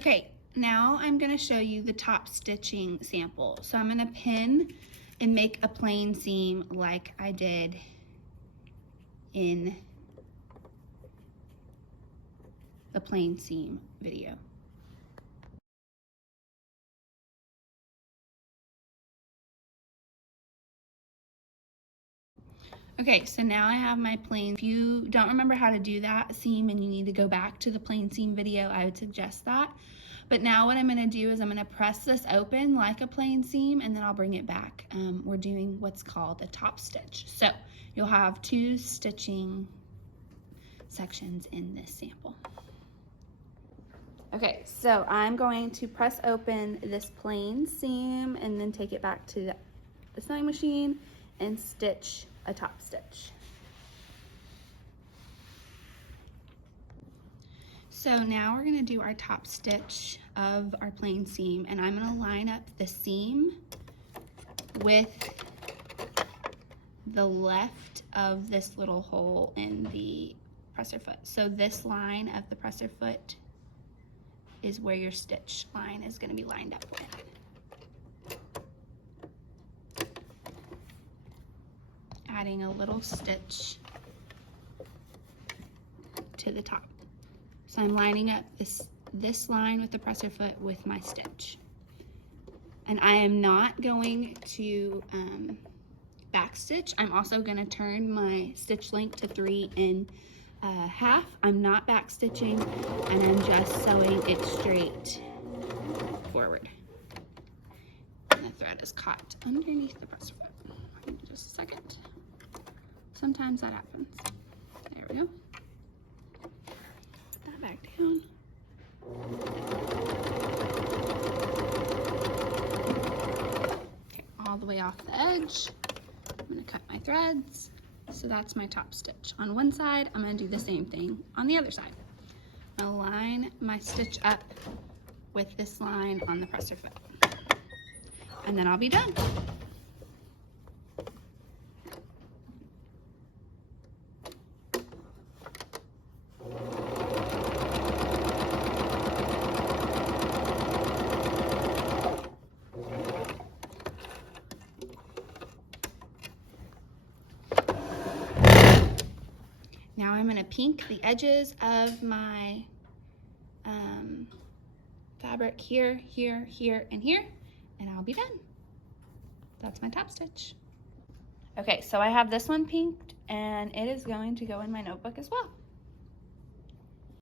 Okay, now I'm going to show you the top stitching sample. So I'm going to pin and make a plain seam like I did in the plain seam video. Okay, so now I have my plain. If you don't remember how to do that seam and you need to go back to the plain seam video, I would suggest that. But now what I'm gonna do is I'm gonna press this open like a plain seam and then I'll bring it back. We're doing what's called a top stitch. So you'll have 2 stitching sections in this sample. Okay, so I'm going to press open this plain seam and then take it back to the sewing machine and stitch a top stitch. So now we're going to do our top stitch of our plain seam, and I'm going to line up the seam with the left of this little hole in the presser foot. So this line of the presser foot is where your stitch line is going to be lined up with. Adding a little stitch to the top. So I'm lining up this line with the presser foot with my stitch. And I am not going to back stitch. I'm also going to turn my stitch length to 3 1/2. I'm not back stitching, and I'm just sewing it straight forward. And the thread is caught underneath the presser foot. Give me just a second. Sometimes that happens. There we go. Put that back down. Okay, all the way off the edge. I'm gonna cut my threads. So that's my top stitch. On one side, I'm gonna do the same thing on the other side. I'll line my stitch up with this line on the presser foot. And then I'll be done. Now I'm going to pink the edges of my fabric here, here, here, and here, and I'll be done. That's my top stitch. Okay, so I have this one pinked, and it is going to go in my notebook as well.